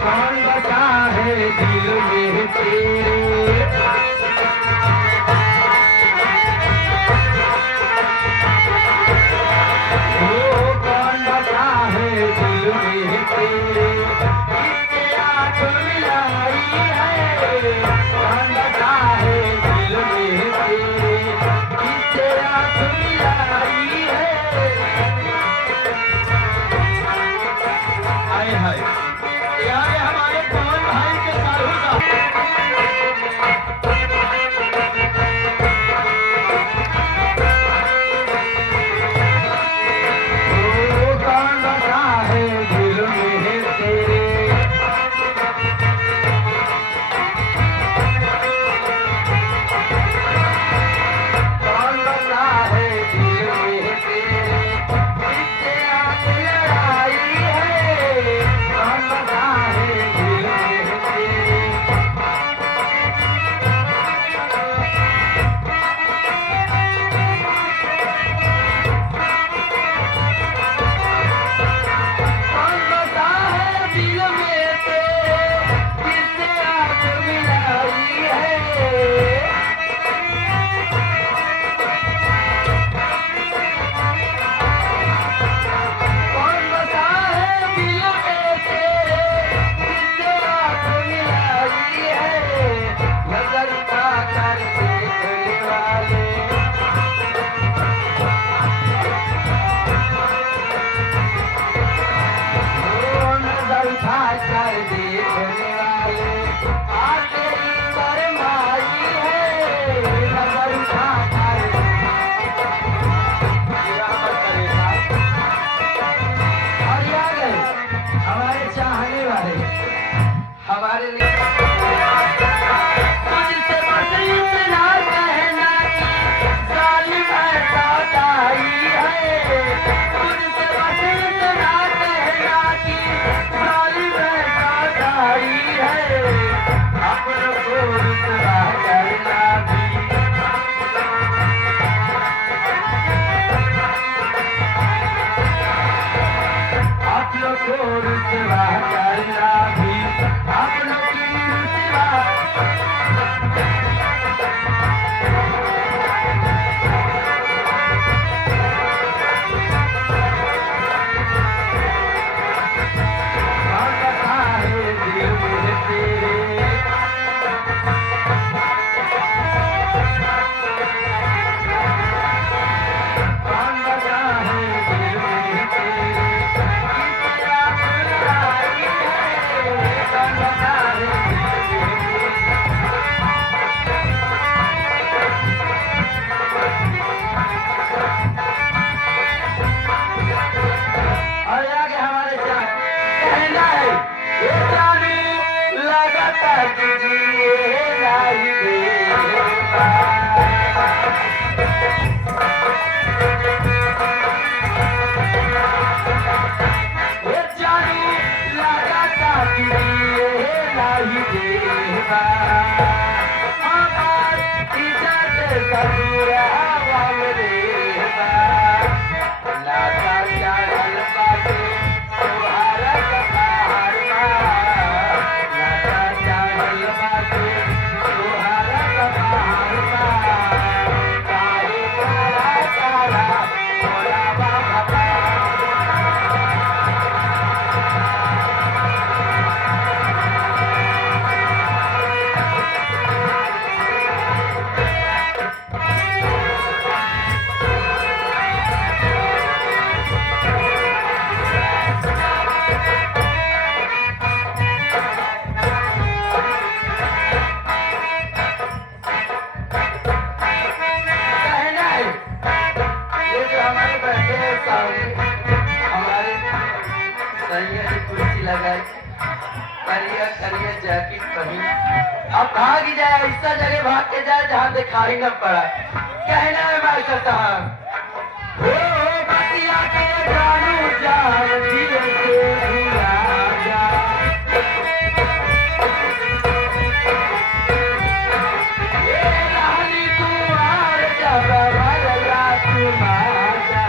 कौन बसा है दिल में तेरे, ओ कौन बसा है दिल में तेरे, किससे आँख मिलाई है, कौन बसा है दिल में तेरे, किससे आँख मिलाई है। हाय हाय, यार हमारे पवन भाई के साधु साहब कौन बसा है दिल में तेरे, कौन बसा है दिल में तेरे, किससे आँख लड़ाई है, कौन बसा है दिल में तेरे। कौन बसा है दिल में तेरे, किससे आँख मिलाई है। कौन बसा है दिल में तेरे, किससे आँख मिलाई है। नजर उठा कर देखने वाले, ओ नजर उठा कर देखने वाले, आ तेरी शर्माई है, नजर उठा कर मेरा मत करेगा। और ये आ गए हमारे चाहने वाले, हमारे लिए तुझसे बस इतना कहना कि जालिम ऐसा दाई है, तुझसे बस इतना कहना कि जालिम ऐसा दाई है। अपनों को रुसवा करना भी, अपनों को रुसवा करना भी, अपनों की रुसवा। कौन बसा है दिल में तेरे, कौन बसा है दिल में तेरे, किससे आँख लड़ाई है, कौन बसा है दिल में तेरे। और आगे हमारे साथ कहना है, ये जानू लगाता तुझे लाई देगा। ये जानू लगाता तुझे लाई देगा। हमार इज्जत का पूरा वामरेगा, लाता चढ़ल बाटे तोहरा कपारमा, लाता चढ़ल बाटे तोहरा कपारमा, काहे काला काला तोरा बाबा। कहना है, ये जो हमारे बैठे हैं सामने, हमारे सैया जी कुर्सी लगाई, करिया करिया जैकेट पहनी, अब भाग जाए, ऐसा जगह भाग के जाए जहाँ दिखाई न पड़ा। कहना है मास्टर साहब, ओ बतिया के जानू जाए दिल से भुला जा, ये रानी तू आर जब भरला तू माजा।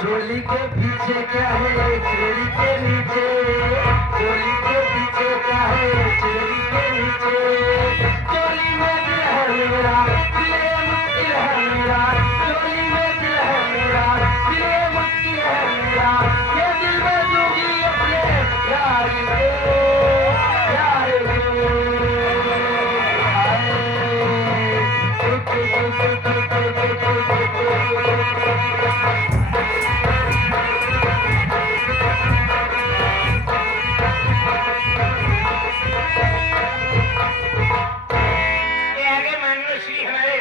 चोली के पीछे क्या है चोली के नीचे, चोली के पीछे क्या है चोली के नीचे, चोली में दिल है मेरा दिले मुश्किल है मेरा, चोली में दिल है मेरा दिले मुश्किल है मेरा, ये दिल में दूंगी अपने यार को, यार को ये आगे मान लो श्री हमारे